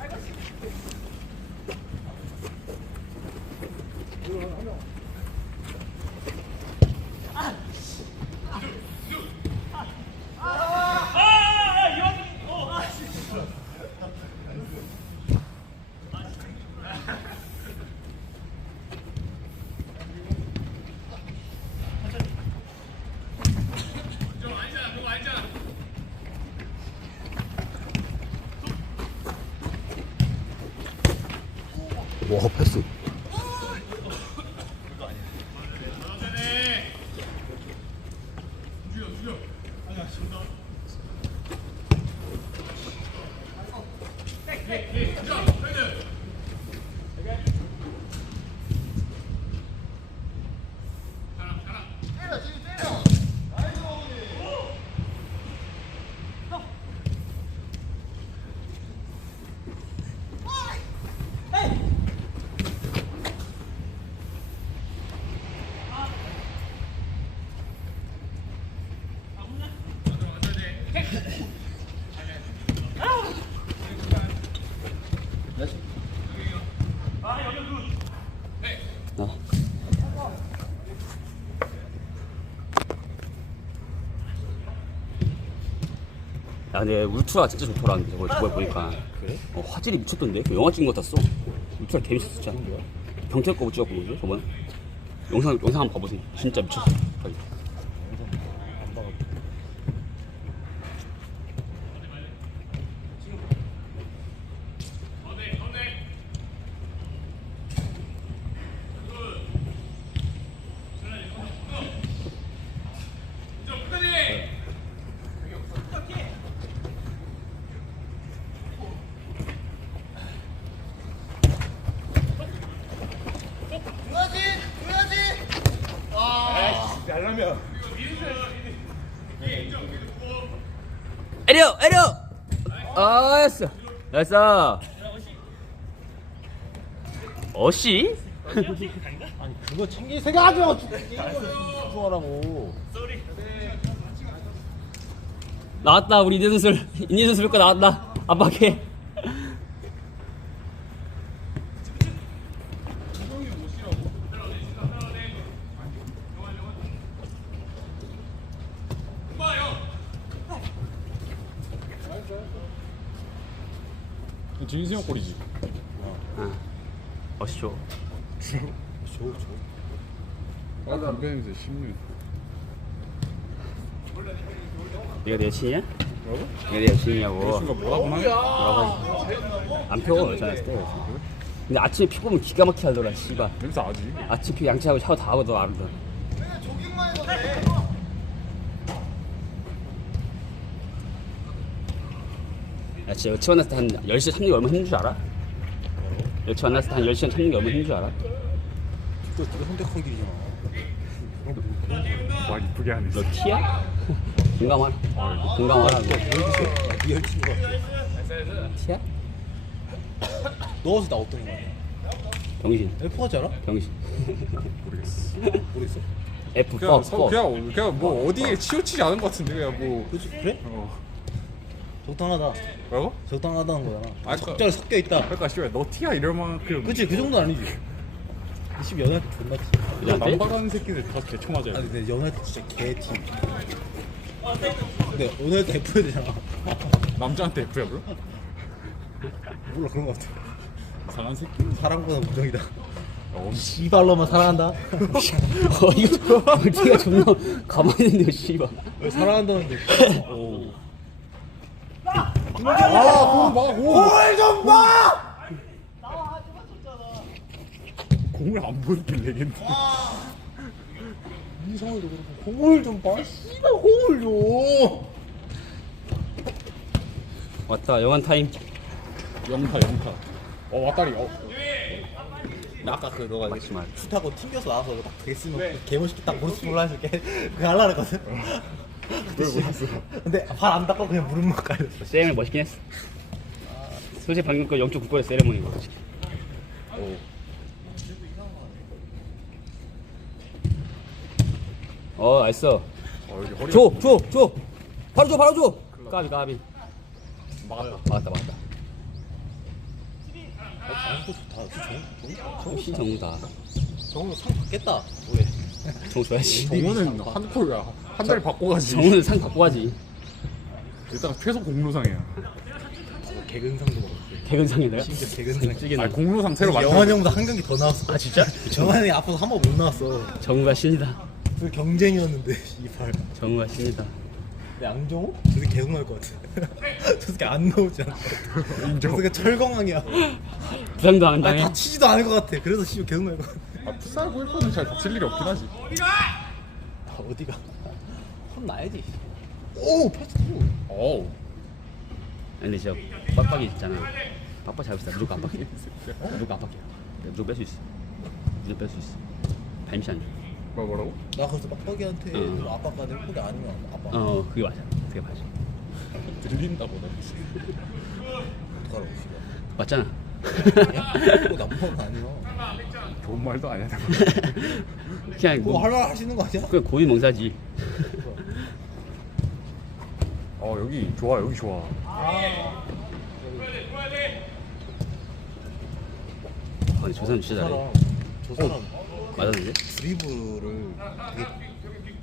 알겠어. 어. 야 근데 울트라 진짜 좋더라 저걸 저걸 보니까. 그래? 어, 화질이 미쳤던데? 그 영화 찍은 것 같았어. 울트라 개 미쳤어 진짜. 경찰 거못 찍었고 뭐지? 저번에? 영상 영상 한번 봐보세요. 진짜 미쳤어. 거의. 안 봐가지고. 에려 아였어. 됐어. 어씨? 아니 그거 챙길 생각 하지 마. 집중하라고. 나왔다 우리 이대선술 이대선술 거 나왔다. 압박해 진승형 꼴이지. 어씨 줘줘 줘. 아, 담배냄새 16. 네가 내 여친이야? 뭐라고? 네가 내 여친이냐고 순간 뭐라고 하냐? 안 펴, 전화했을 때. 근데 아침에 피 보면 기가 막히게 하더라, 씨발. 냄새 아지. 아침 피 양치하고 샤워 다 하고 너 알거든. 야, 진짜 여치 만났을 때 한 10시에 참는 게 얼마나 힘든 줄 알아? 여치 만났을 때 한 10시에 참는 게 얼마나 힘든 줄 알아? 또 네가 선택한 길이잖아. 와, 이쁘게 하네. 너 티야? 공감하라. 공감하라고. 네 열친구가 티야? 넣어서 나 어떤 거야? 병신. F 하지 않아? 병신. 모르겠어. 모르겠어. F, 그냥, fuck, 서, fuck. 그냥, 그냥 뭐 어디에 치우치지 않은 것 같은데, 그냥 뭐. 그치 그래? 어. 적당하다. 뭐라고? 적당하다는 거잖아. 아, 적절히 섞여 있다. 그러니까, 씨발, 너 티야 이럴 만큼. 그치 그 정도 아니지. 20 연애할 때 존나 티. 연애? 남박하는 새끼들 다 개쳐 맞아야 아 돼. 근데 연애할 때 진짜 개 티. 근데 오늘 때 해야 되잖아. 남자한테 F야, bro? 몰라 그런 거 같아. 이상한 새끼. 사랑보다 우정이다. 어, 씨발로만 사랑한다. 어, 이거 티가 존나 가만히 있는데, 씨발. 왜 사랑한다는데. 오. 아, 공 봐, 공! 좀 봐! 공을 안 보였길래, 걔는. 이성을도 그렇고 공을 좀 봐. 씨발 공을 줘. 왔다, 영환 타임. 영타, 영타. 어, 왔다리. 어. 나 아까 그 너가 맞지 말. 슛하고 튕겨서 나와서 딱 베이스면 개멋있게 딱 몰라 해서 걔 그거 하려고 했거든. 왜 몰랐어? 근데 발 안 닦고 그냥 무릎만 깔렸어. 세레머니 멋있긴 했어. 솔직히 방금 거 0.9골의 세레머니고 솔직히. 오. 어, 나이스. 어, 여기 허리. 줘, 줘, 줘. 바로 줘, 바로 줘. 까비, 까비. 막았다. 맞다, 맞다. 아, 또 좋다. 저 신정우다. 정우 상 받겠다. 올해. 정우 줘야지. 정우는 한 콜야. 한달 받고 가지. 정우는 상 갖고 가지. 일단 최소 공로상이야. 개근상도 먹었어. 개근상이다. 심지어 개근상. 찌개는 아니 공로상 새로 만들. 영환 형도 한 경기 더 나왔어. 아 진짜? 정환이 아파서 한번 못 나왔어. 정우가 신이다. 그 경쟁이었는데 이발. 정우가 신이다. 양정호? 저 새끼 계속 나올 것 같아. 저 새끼 안 나오지 않아. 저 새끼 철광왕이야. 부상도 안 아니, 당해 다치지도 않을 것 같아. 그래서 씨발 계속 나올 것 같아. 아, 풋살 골프는 잘 다칠 일이 없긴 하지. 아, 어디가? 혼나야지. 오, 패스 트루. 어우. 근데 진짜 빡빡이 있잖아 빡빡 잡읍시다 무조건 압박해 무조건 압박해 무조건 뺄 수 있어 무조건 뺄 수 있어 발밑이 안 돼. 뭐 뭐라고? 나 그래서 빡빡이한테 응. 아빠가 내 아니면 아빠. 어 그게 맞아 그게 맞아 들린다 보다. 어떡하라고 씨발. 맞잖아 그거 나쁜 건 아니야. 좋은 말도 아니야. 그냥 그거 뭐 할말 하시는 거 아니야? 그냥 고인 멍사지 어 여기 좋아 여기 좋아. 아 근데 저 사람 진짜 잘해 저 사람 맞았는데? 드리블을 되게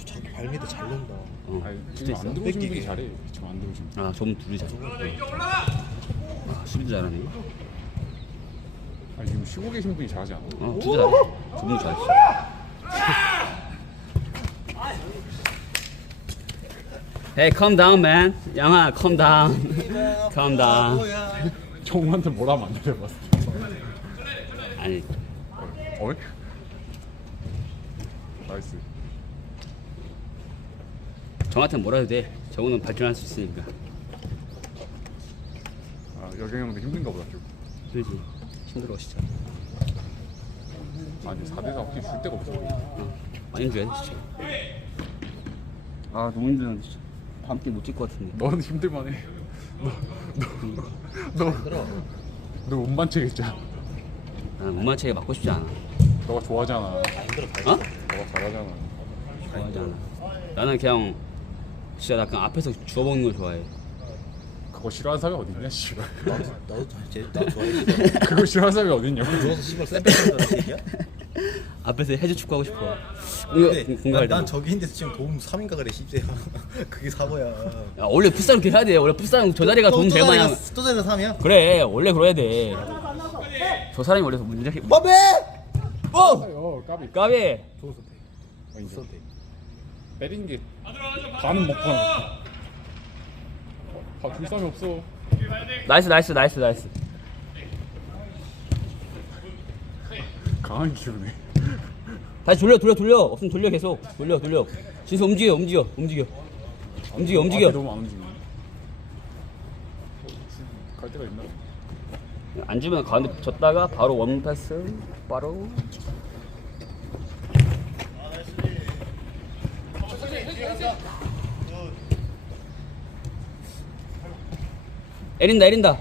자기 발 밑에 잘 넣는다. 어 아니 진짜 지금 있어 안 들어오신 분이. 잘해. 지금 안 들어오신. 분. 아 저분 둘이 잘해 아 수비도 잘하네 아니 지금 쉬고 계신 분이 잘하지 않아? 어 진짜 잘해 저분도 잘했어 Hey, calm down, man. 양아, calm down. calm down. 정우한테 뭐라 하면 안 되려봤어. 아니, 어이? 나이스. 정한테 뭐라 해도 돼. 저거는 발전할 수 있으니까. 아 여경 형도 힘든가 보다 좀. 그러지. 힘들어, 진짜. 아니 4대가 확실히 줄 데가 없어. 어, 많이 힘들어, 진짜. 아, 너무 힘들어, 진짜. 밤새 못뛸 것 같은데. 너는 힘들만 해. 너너너 너 운반체겠잖아. 난 엄마체에 맞고 싶지 않아. 너가 좋아하잖아. 발. 어? 너가 잘하잖아. 좋아하지 않아. 나는 그냥 진짜 약간 앞에서 주워먹는 걸 좋아해. 그거 싫어하는 사람이 어딨냐 씨발. 나도 나도 제 나도 좋아해. 그거 싫어하는 사람이 어딨냐고. 누워서 씨발 쌤 뺏는다는 얘기야? 앞에서 해주 축구 하고 싶어. 근데 공 공갈 난, 때. 난 저기 있는데 지금 도움 3인가 그래 씨발. 그게 사고야. 야, 원래 풋살 그렇게 해야 돼. 원래 풋살은 저 자리가 도움 제일 많이 하면. 또 자리가 3이야? 그래, 원래 그래야 돼. 저 사람이 원래 문제. 마베! 어! 어 까비. 까비. 좋은 선택. 어. 때린 게 반은 먹고 하 나. 다 불쌍이 없어. 나이스, 나이스, 나이스, 나이스. 강한 기운에. 다시 돌려, 돌려, 돌려. 없으면 돌려 계속. 돌려, 돌려. 진수 움직여, 움직여, 움직여. 움직여, 앞에 움직여. 너무 안 움직이네. 갈 데가 있나? 앉으면 가운데 졌다가 바로 원 패스. 바로. 에린다, 에린다.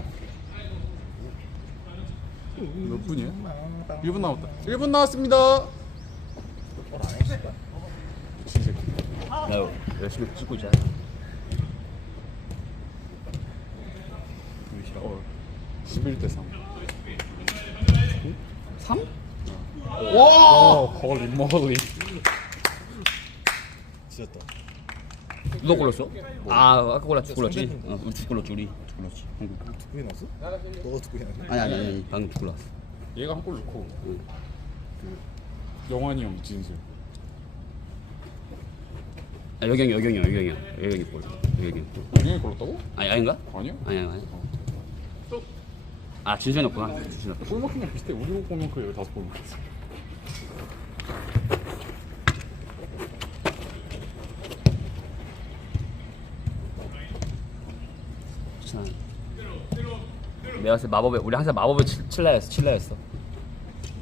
몇 분이야? 1분 남았다. 1분 나왔습니다. 미친 새끼. 나 열심히 찍고 있잖아. 어. 11대 3. 3? 와! 헐리 멀리. 지렸다. 누가 골랐어? 아 아까 골랐지 골랐지 어 우리 골랐지 우리 두 골랐지 방금 두개 나왔어? 너가 두개 나왔어? 아니 아니 아니 방금 두 골랐어 얘가 한 골 넣고 응. 그 영환이 형, 진수. 아 여경이 여경이 여경이 여경이 골 여경이 골 영영이 골랐다고? 아니 아닌가? 아니야. 아니 아니 아 진수이 없구나 진수이 없골 먹힌 거 비슷해. 우리 골 먹고 15골 먹혔어. 참 내가 봤을 때 마법에 우리 항상 마법의 칠- 칠라였어 칠라였어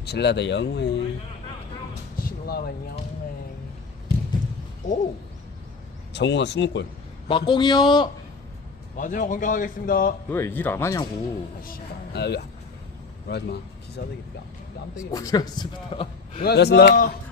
칠라대 영웅 신라는 영맹. 오! 정우가 20골 막공이요. 마지막 공격하겠습니다. 너왜일 안 하냐고. 아 야, 뭐라 하지 마 기사대기 뺨, 뺨때기. 고생하셨습니다. 고생하셨습니다.